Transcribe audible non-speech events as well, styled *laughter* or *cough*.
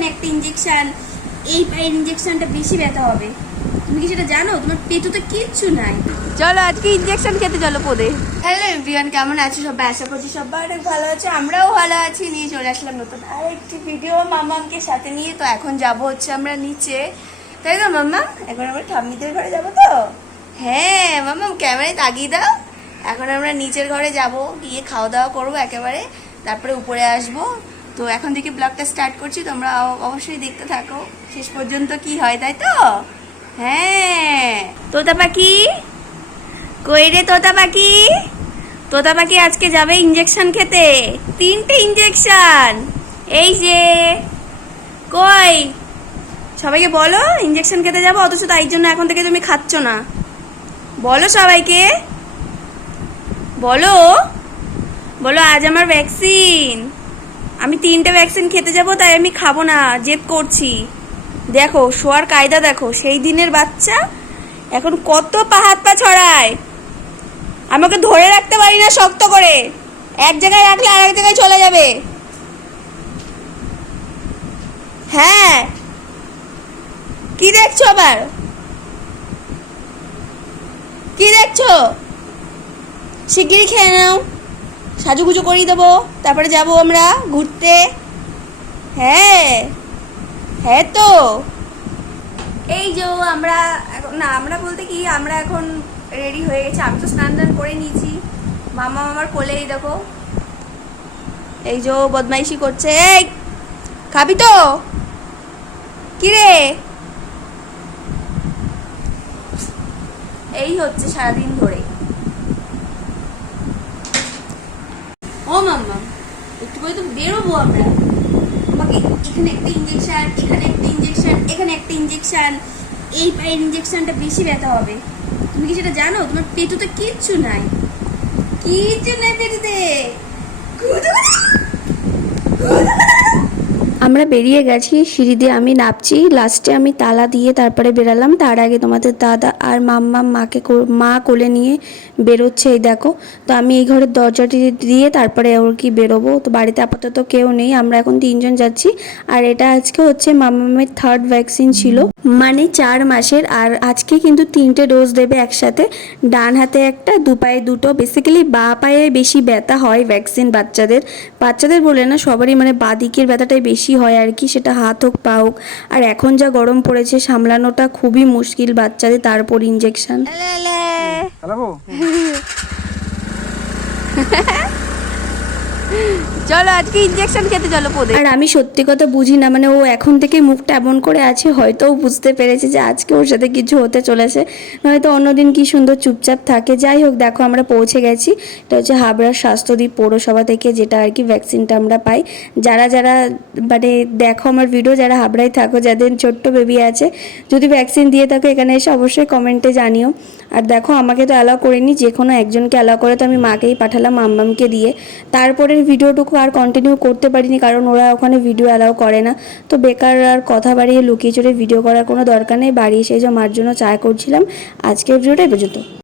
এখানে একটা ইঞ্জেকশন এই পায়ের ইঞ্জেকশনটা বেশি ব্যথা হবে। তুমি কি সেটা জানো? তোমার পেটুতে কিচ্ছু নাই। চলো আজকে ইঞ্জেকশন খেতে চলো পদে। হ্যালো এভরিওয়ান কেমন আছো? সবাই আশা করছি সবাই অনেক ভালো আছে আমরাও ভালো আছি। নিয়ে চলে আসলাম নতুন আর একটি ভিডিও মামাকে সাথে নিয়ে। তো এখন যাব হচ্ছে আমরা নিচে। তাই তো মাম্মা এখন আমরা ঠাম্মিদের ঘরে যাব তো? হ্যাঁ মাম্মাম ক্যামেরায় তাগিয়ে দাও। এখন আমরা নিচের ঘরে যাব গিয়ে খাওয়া দাওয়া করব একেবারে। তারপরে উপরে আসব। তো এখন থেকে ব্লগটা স্টার্ট করছি, তোমরা অবশ্যই দেখতে থাকো। শেষ পর্যন্ত কি হয়, তাই তো? হ্যাঁ। তোতা পাখি? কই রে তোতা পাখি? তোতা পাখি আজকে যাবে ইঞ্জেকশন খেতে। তিনটে ইঞ্জেকশন এই যে, কই? সবাইকে বলো ইঞ্জেকশন খেতে যাব, অথচ তাই জন্য এখন থেকে তুমি খাচ্ছ না। বলো সবাইকে। বলো। বলো, আজ আমার ভ্যাকসিন আমি তিনটে ভ্যাকসিন খেতে যাব, তাই আমি খাব না, জেদ করছি। দেখো, শোয়ার কায়দা দেখো, সেই দিনের বাচ্চা এখন কত পা হাত পা ছড়ায়। আমাকে ধরে রাখতে পারি না শক্ত করে। এক জায়গায় রাখলে আর এক জায়গায় চলে যাবে। হ্যাঁ। কি দেখছ আবার? কি দেখছ? শিগগিরই খেয়ে নাও। সাজুগুজু করিয়ে দেবো। তারপরে যাব আমরা ঘুরতে। হ্যাঁ হ্যাঁ তো। এই যে আমরা এখন না, আমরা বলতে কি, আমরা এখন রেডি হয়ে গেছি। আমি তো স্নান টান করে নিয়েছি। মামা আমার কোলেই দেখো। এই যে বদমাইশি করছে। এই, খাবি তো? কি রে এই হচ্ছে সারাদিন ধরে। ও মাম্মা একটু করে তো বেরোবো আমরা। আমাকে এখানে একটা ইঞ্জেকশন এখানে একটা ইঞ্জেকশন এখানে একটা ইঞ্জেকশন এই পায়ের ইঞ্জেকশনটা বেশি ব্যথা হবে। তুমি কি সেটা জানো? তোমার পেটুতে কিচ্ছু নাই। কিচ্ছু নাই পেটুতে। আমরা বেরিয়ে গেছি, সিঁড়ি দিয়ে আমি নাপছি লাস্টে আমি তালা দিয়ে তারপরে বেরালাম। তার আগে তোমাদের দাদা আর মাম্মা মাকে মা কোলে নিয়ে বেরোচ্ছে এই দেখো। তো আমি এই ঘরের দরজাটি দিয়ে তারপরে ওর কি বেরোবো? তো বাড়িতে আপাতত কেউ নেই, আমরা এখন তিনজন যাচ্ছি। আর এটা আজকে হচ্ছে মাম্মামের থার্ড ভ্যাকসিন ছিল। মানে চার মাসের আর আজকে কিন্তু তিনটে ডোজ দেবে একসাথে। ডান হাতে একটা দু পায়ে দুটো। বেসিক্যালি বা পায়ে বেশি ব্যথা হয় ভ্যাকসিন বাচ্চাদের। বাচ্চাদের বলে না সবারই মানে বা দিকের ব্যথাটাই বেশি হয় আর কি সেটা হাত হোক পা হোক। আর এখন যা গরম পড়েছে সামলানোটা খুবই মুশকিল বাচ্চাদের তারপর ইঞ্জেকশন চালাবো *laughs* চলো আজকে ইঞ্জেকশন খেতে চলো পদে। আর আমি সত্যি কথা বুঝি না মানে ও এখন থেকে মুখটা এমন করে আছে, হয়তো ও বুঝতে পেরেছে যে আজকে ওর সাথে কিছু হতে চলেছে। নয়তো অন্যদিন কি সুন্দর চুপচাপ থাকে। যাই হোক, দেখো আমরা পৌঁছে গেছি। এটা হচ্ছে হাবড়ার স্বাস্থ্যদ্বীপ পৌরসভা থেকে, যেটা আর কি ভ্যাকসিনটা আমরা পাই। যারা যারা মানে দেখো আমার ভিডিও যারা হাবড়ায় থাকো, যাদের ছোট্ট বেবি আছে, যদি ভ্যাকসিন দিয়ে থাকো, এখানে এসে অবশ্যই কমেন্টে জানিও। আর দেখো, আমাকে তো অ্যালাউ করিনি, যে কোনো একজনকে অ্যালাউ করে তো আমি মাকেই পাঠালাম মাম্মামকে দিয়ে। তারপরের ভিডিওটুকু আর কন্টিনিউ করতে পারিনি কারণ ওরা ওখানে ভিডিও অ্যালাউ করে না। তো বেকার আর কথা বাড়িয়ে লুকিয়ে চড়ে ভিডিও করার কোনো দরকার নেই। বাড়ি এসে যে মার জন্য চা করছিলাম। আজকের ভিডিওটা এ পর্যন্ত।